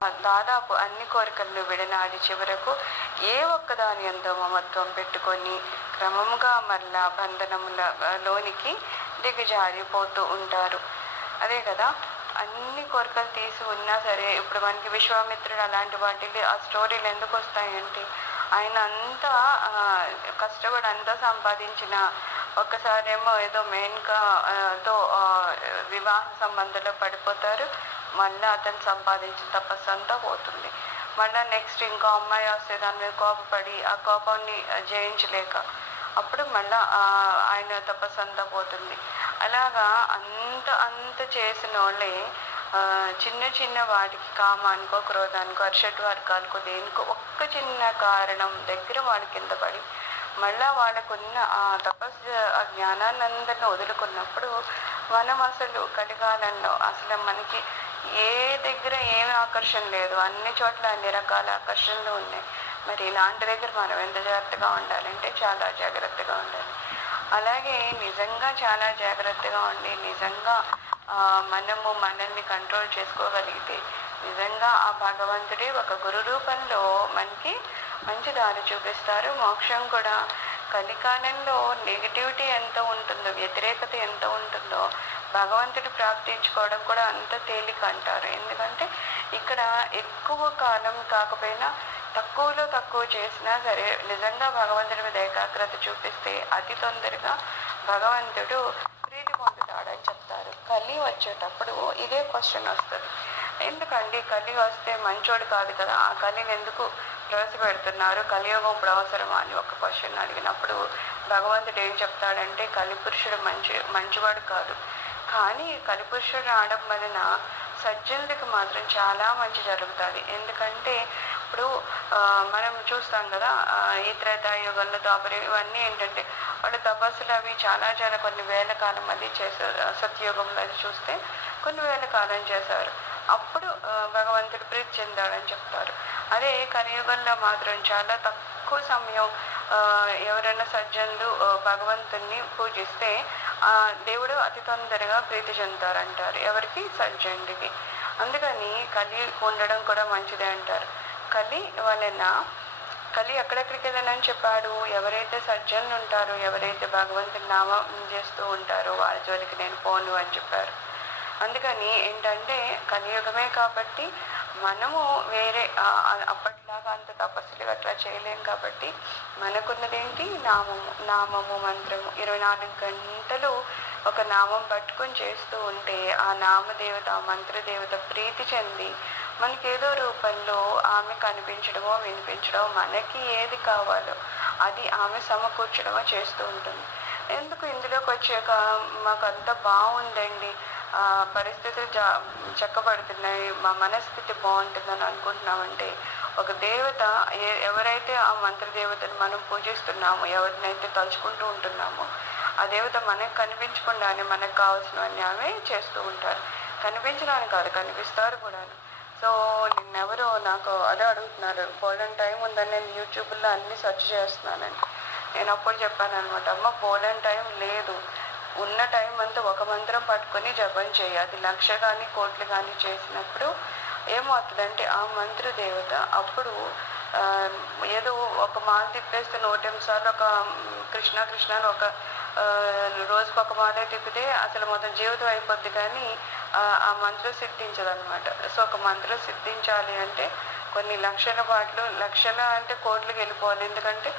దాదాపు అన్ని కోరికలను విడనాడి చివరకు ఏ ఒక్కదాని ఎంతో మమత్వం పెట్టుకొని క్రమముగా మరలా బంధనములలోనికి దిగజారిపోతూ ఉంటారు. అదే కదా, అన్ని కోరికలు తీసి ఉన్నా సరే ఇప్పుడు మనకి విశ్వామిత్రుడు అలాంటి వాటికి ఆ స్టోరీలు ఎందుకు వస్తాయంటే ఆయన అంతా కష్టపడి అంతా సంపాదించిన ఒక్కసారేమో ఏదో మెయిన్గా తో వివాహ సంబంధంలో పడిపోతారు. మళ్ళీ అతను సంపాదించిన తపస్సు అంతా పోతుంది. మళ్ళీ నెక్స్ట్ ఇంకో అమ్మాయి వస్తే దాని మీద కోపపడి ఆ కోపాన్ని జయించలేక అప్పుడు మళ్ళీ ఆయన తపస్సు అంతా పోతుంది. అలాగా అంత చేసిన వాళ్ళే చిన్న చిన్న వాటికి కామానికో క్రోధానికో అరిషడ్ వర్గానికో దేనికో ఒక్క చిన్న కారణం దగ్గర వాళ్ళ కింద పడి మళ్ళా వాళ్ళకున్న ఆ తపస్సు ఆ జ్ఞానాన్ని అందరినీ వదులుకున్నప్పుడు మనం అసలు కలికాలంలో అసలు మనకి ఏ దగ్గర ఏమి ఆకర్షణ లేదు, అన్ని చోట్ల అన్ని రకాల ఆకర్షణలు ఉన్నాయి. మరి ఇలాంటి దగ్గర మనం ఎంత జాగ్రత్తగా ఉండాలంటే చాలా జాగ్రత్తగా ఉండాలి. అలాగే నిజంగా చాలా జాగ్రత్తగా ఉండి నిజంగా మనము మనల్ని కంట్రోల్ చేసుకోగలిగితే నిజంగా ఆ భగవంతుడే ఒక గురు రూపంలో మనకి మంచి దారి చూపిస్తారు. మోక్షం కూడా కలికాలంలో నెగిటివిటీ ఎంత ఉంటుందో, వ్యతిరేకత ఎంత ఉంటుందో భగవంతుడు ప్రార్థించుకోవడం కూడా అంత తేలిక అంటారు. ఎందుకంటే ఇక్కడ ఎక్కువ కాలం కాకపోయినా తక్కువలో తక్కువ చేసినా సరే నిజంగా భగవంతుడి మీద ఏకాగ్రత చూపిస్తే అతి తొందరగా భగవంతుడు ప్రీతి పొందుతాడని చెప్తారు. కలి వచ్చేటప్పుడు ఇదే క్వశ్చన్ వస్తుంది, ఎందుకండి కలి వస్తే మంచోడు కాదు కదా, ఆ కలిని ఎందుకు ప్రవేశపెడుతున్నారు, కలియుగం ఇప్పుడు అవసరమా అని ఒక క్వశ్చన్ అడిగినప్పుడు భగవంతుడు ఏం చెప్తాడంటే కలిపురుషుడు మంచివాడు కాదు, కానీ కలిపురుషుడు రావడం వలన సజ్జనులకు మాత్రం చాలా మంచి జరుగుతుంది. ఎందుకంటే ఇప్పుడు మనం చూస్తాం కదా ఈ త్రేతాయుగంలో ద్వాపర ఇవన్నీ ఏంటంటే వాళ్ళు తపస్సులు అవి చాలా కొన్ని వేల కాలం అది చేశారు. సత్యయుగంలో అది చూస్తే కొన్ని వేల కాలం చేశారు, అప్పుడు భగవంతుడు ప్రీతి చెందాడని చెప్తారు. అదే కలియుగంలో మాత్రం చాలా తక్కువ సమయం ఎవరైనా సజ్జనులు భగవంతుని పూజిస్తే దేవుడు అతి తొందరగా ప్రీతి చెందుతారంటారు. ఎవరికి? సజ్జనుడికి. అందుకని కలి ఉండడం కూడా మంచిదే అంటారు. కలి వలన కలి ఎక్కడెక్కడికి వెళ్ళనని చెప్పాడు, ఎవరైతే సజ్జనులు ఉంటారో ఎవరైతే భగవంతుని నామం చేస్తూ ఉంటారో వాళ్ళ జోలికి నేను పోను అని చెప్పారు. అందుకని ఏంటంటే కలియుగమే కాబట్టి మనము వేరే అప్పట్లాగా అంత తపస్సులు అట్లా చేయలేం కాబట్టి మనకున్నదేంటి నామము మంత్రము 24 గంటలు ఒక నామం పట్టుకొని చేస్తూ ఉంటే ఆ నామదేవత ఆ మంత్రదేవత ప్రీతి చెంది మనకేదో రూపంలో ఆమె కనిపించడమో వినిపించడమో మనకి ఏది కావాలో అది ఆమె సమకూర్చడమో చేస్తూ ఉంటుంది. ఎందుకు ఇందులోకి వచ్చాక మాకు అంత బాగుందండి, పరిస్థితులు చక్కబడుతున్నాయి, మా మనస్థితి బాగుంటుందని అనుకుంటున్నామంటే ఒక దేవత ఎవరైతే ఆ మంత్రదేవతను మనం పూజిస్తున్నామో ఎవరినైతే తలుచుకుంటూ ఉంటున్నామో ఆ దేవత మనకు కనిపించకుండానే మనకు కావాల్సినవన్నీ ఆమె చేస్తూ ఉంటారు. కనిపించడానికి కాదు, కనిపిస్తారు కూడా. సో నిన్నెవరో నాకు అదే అడుగుతున్నారు, బోలెన్ టైం ఉందని నేను యూట్యూబ్లో అన్నీ సెర్చ్ చేస్తున్నానని. నేను అప్పుడు చెప్పాను అనమాట, అమ్మ బోలెన్ టైం లేదు, ఉన్న టైం అంతా ఒక మంత్రం పట్టుకొని జపం చేయాలి. అది 1,00,000 కానీ కోట్లు కానీ చేసినప్పుడు ఏమవుతుందంటే ఆ మంత్రదేవత అప్పుడు ఏదో ఒక మాల తిప్పేస్తే 108 సార్లు ఒక కృష్ణ కృష్ణ అని ఒక రోజుకు ఒక మాలే తిప్పితే అసలు మొత్తం జీవితం అయిపోద్ది, కానీ ఆ మంత్రం సిద్ధించదు అనమాట. సో ఒక మంత్రం సిద్ధించాలి అంటే కొన్ని లక్షల పాటలు, లక్షల అంటే కోట్లకి వెళ్ళిపోవాలి. ఎందుకంటే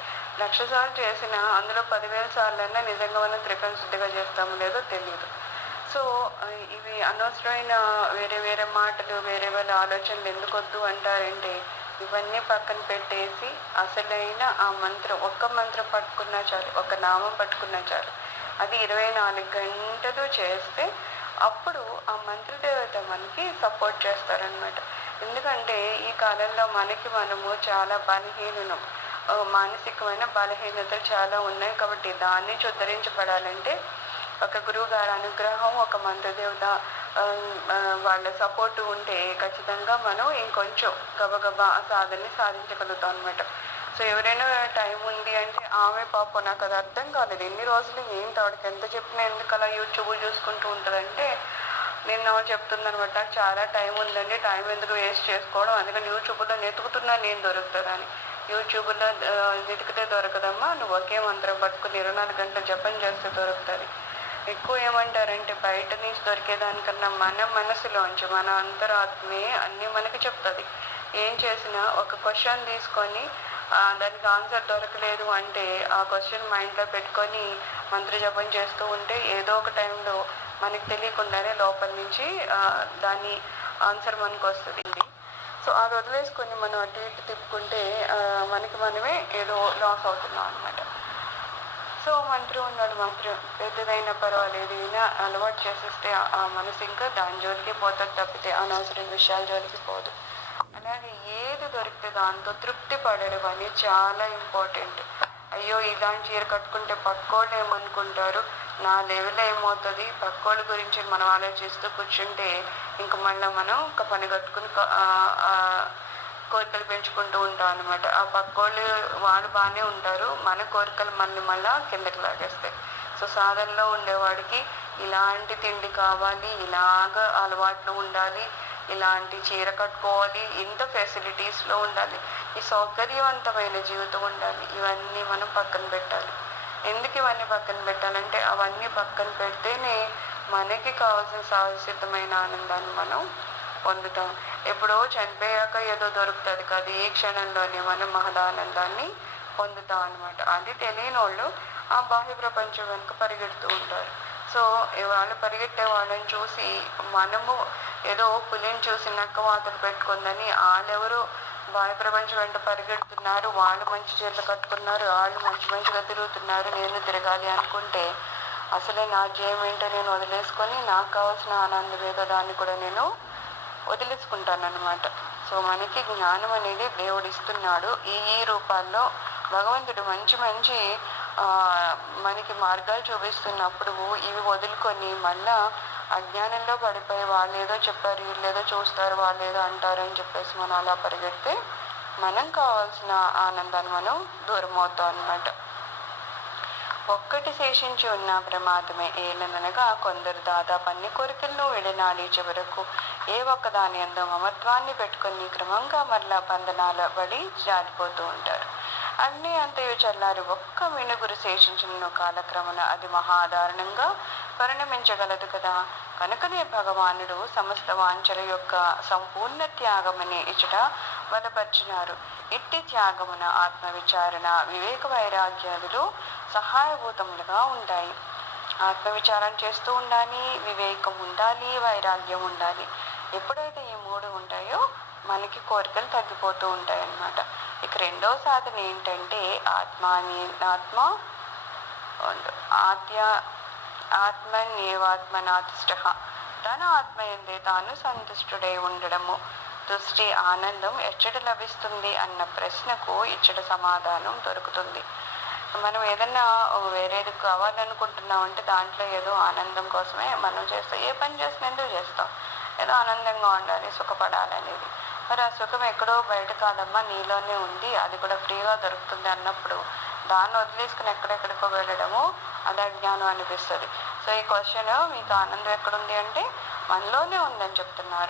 1,00,000 సార్లు చేసిన అందులో 10,000 సార్లు అన్నా నిజంగా మనం త్రికరణ శుద్ధిగా చేస్తామో లేదో తెలియదు. సో ఇవి అనవసరమైన వేరే మాటలు వేరే వాళ్ళ ఆలోచనలు ఎందుకు వద్దు అంటారంటే ఇవన్నీ పక్కన పెట్టేసి అసలైన ఆ మంత్రం ఒక్క మంత్రం పట్టుకున్నా చాలు, ఒక నామం పట్టుకున్నా చాలు, అది 24 గంటలు చేస్తే అప్పుడు ఆ మంత్రదేవత మనకి సపోర్ట్ చేస్తారనమాట. ఎందుకంటే ఈ కాలంలో మనము చాలా బలహీనం, మానసికమైన బలహీనతలు చాలా ఉన్నాయి. కాబట్టి దాని నుంచి ఉద్ధరించబడాలంటే ఒక గురువు గారి అనుగ్రహం, ఒక మంత్రదేవత వాళ్ళ సపోర్టు ఉంటే ఖచ్చితంగా మనం ఇంకొంచెం గబగబా సాధనని సాధించగలుగుతాం అనమాట. సో ఎవరైనా టైం ఉంది అంటే ఆమె పాపం నాకు అది అర్థం కాలేదు, ఎన్ని రోజులు ఏంటి ఆవిడకి ఎంత చెప్పినా ఎందుకు అలా యూట్యూబ్ చూసుకుంటూ ఉంటుందంటే నిన్న చెప్తుందనమాట, నాకు చాలా టైం ఉందండి, టైం ఎందుకు వేస్ట్ చేసుకోవడం, అందుకని యూట్యూబ్లో వెతుకుతున్నా నేను దొరుకుతుందని. యూట్యూబ్లో వెతికితే దొరకదమ్మా, నువ్వు ఒకే మంత్రం పట్టుకుని 24 గంటలు జపం చేస్తే దొరుకుతుంది. ఎక్కువ ఏమంటారంటే బయట నుంచి దొరికేదానికన్నా మన మనసులోంచి మన అంతరాత్మే అన్నీ మనకి చెప్తుంది. ఏం చేసినా ఒక క్వశ్చన్ తీసుకొని దానికి ఆన్సర్ దొరకలేదు అంటే ఆ క్వశ్చన్ మైండ్లో పెట్టుకొని మంత్ర జపం చేస్తూ ఉంటే ఏదో ఒక టైంలో మనకి తెలియకుండానే లోపల నుంచి దాని ఆన్సర్ మనకు వస్తుంది. సో అది వదిలేసుకొని మనం అటు ఇటు తిప్పుకుంటే మనకి మనమే ఏదో లాస్ అవుతున్నాం అనమాట. సో మంత్రం ఉన్నాడు, మంత్రం పెద్దదైనా పర్వాలేదు, అయినా అలవాటు చేసేస్తే ఆ మనసు ఇంకా దాని జోలికి పోతుంది తప్పితే అనవసరం విషయాల జోలికి పోదు. అలాగే ఏది దొరికితే దాంతో తృప్తి పడడం అనేది చాలా ఇంపార్టెంట్. అయ్యో ఇలాంటి చీర కట్టుకుంటే పక్కోళ్ళు ఏమనుకుంటారు, నా లెవెల్ ఏమవుతుంది, పక్కోళ్ళ గురించి మనం ఆలోచిస్తూ కూర్చుంటే ఇంక మళ్ళీ మనం ఒక పని కట్టుకుని కోరికలు పెంచుకుంటూ ఉంటాం అనమాట. ఆ పక్కోళ్ళు వాళ్ళు బాగానే ఉంటారు, మన కోరికలు మనల్ని మళ్ళీ కిందకి లాగేస్తాయి. సో సాధనలో ఉండేవాడికి ఇలాంటి తిండి కావాలి, ఇలాగ అలవాట్లు ఉండాలి, ఇలాంటి చీర కట్టుకోవాలి, ఇంత ఫెసిలిటీస్లో ఉండాలి, ఈ సౌకర్యవంతమైన జీవితం ఉండాలి, ఇవన్నీ మనం పక్కన పెట్టాలి. ఎందుకు ఇవన్నీ పక్కన పెట్టాలంటే అవన్నీ పక్కన పెడితేనే మనకి కావాల్సిన సహజసిద్ధమైన ఆనందాన్ని మనం పొందుతాం. ఎప్పుడో చనిపోయాక ఏదో దొరుకుతుంది కాదు, ఏ క్షణంలోనే మనం మహదానందాన్ని పొందుతాం అనమాట. అది తెలియని వాళ్ళు ఆ బాహ్య ప్రపంచం వెనుక పరిగెడుతూ ఉంటారు. సో వాళ్ళు పరిగెట్టే వాళ్ళని చూసి మనము ఏదో పులిని చూసి నక్క వాతలు పెట్టుకుందని వాళ్ళెవరు బాహ్య ప్రపంచం వెంట పరిగెడుతున్నారు, వాళ్ళు మంచి చీరలు కట్టుకున్నారు, వాళ్ళు మంచిగా తిరుగుతున్నారు, నేను తిరగాలి అనుకుంటే అసలే నా జయం ఏంటో నేను వదిలేసుకొని నాకు కావాల్సిన ఆనందం ఏదో దాన్ని కూడా నేను వదిలేసుకుంటాను అనమాట. సో మనకి జ్ఞానం అనేది దేవుడు ఇస్తున్నాడు. ఈ రూపాల్లో భగవంతుడు మంచి మనకి మార్గాలు చూపిస్తున్నప్పుడు ఇవి వదులుకొని మళ్ళా అజ్ఞానంలో పడిపోయి వాళ్ళు ఏదో చెప్పారు, వీళ్ళు ఏదో చూస్తారు, వాళ్ళు ఏదో అంటారు అని చెప్పేసి మనం అలా పరిగెడితే మనం కావాల్సిన ఆనందాన్ని మనం దూరం అవుతాం అనమాట. ఒక్కటి శేషించి ఉన్న ప్రమాదమే ఏలనగా కొందరు దాదాపు అన్ని కోరికలను విడనాడి చివరకు ఏ ఒక్కదాని యందు మమత్వాన్ని పెట్టుకొని క్రమంగా మరలా బంధనాల బడి జారిపోతూ ఉంటారు. అన్నీ అంతయు చల్లారి ఒక్క మినుగురు శేషించిన కాలక్రమణ అది మహాదారుణంగా పరిణమించగలదు కదా. కనుకనే భగవానుడు సమస్త వాంఛల యొక్క సంపూర్ణ త్యాగమని ఇచ్చట బలపరిచినారు. ఇట్టి త్యాగమున ఆత్మవిచారణ వివేక వైరాగ్యాలు సహాయభూతములుగా ఉంటాయి. ఆత్మవిచారం చేస్తూ ఉండాలి, వివేకం ఉండాలి, వైరాగ్యం ఉండాలి. ఎప్పుడైతే ఈ మూడు ఉంటాయో మనకి కోరికలు తగ్గిపోతూ ఉంటాయి అన్నమాట. ఇక రెండవ సాధన ఏంటంటే ఆత్మన్యేవాత్మనాతిష్ట, తన ఆత్మయందే తాను సంతుష్టుడై ఉండడము. దృష్టి ఆనందం ఎచ్చట లభిస్తుంది అన్న ప్రశ్నకు ఇచ్చట సమాధానం దొరుకుతుంది. మనం ఏదన్నా వేరేది కావాలనుకుంటున్నామంటే దాంట్లో ఏదో ఆనందం కోసమే మనం చేస్తాం. ఏ పని చేసినా ఎందుకు చేస్తాం, ఏదో ఆనందంగా ఉండాలి, సుఖపడాలనేది. మరి ఆ సుఖం ఎక్కడో బయట కాదమ్మా, నీలోనే ఉంది, అది కూడా ఫ్రీగా దొరుకుతుంది అన్నప్పుడు దాన్ని వదిలేసుకుని ఎక్కడెక్కడికో వెళ్ళడము అది అజ్ఞానం అనిపిస్తుంది. సో ఈ క్వశ్చన్ మీకు ఆనందం ఎక్కడుంది అంటే మనలోనే ఉందని చెప్తున్నారు.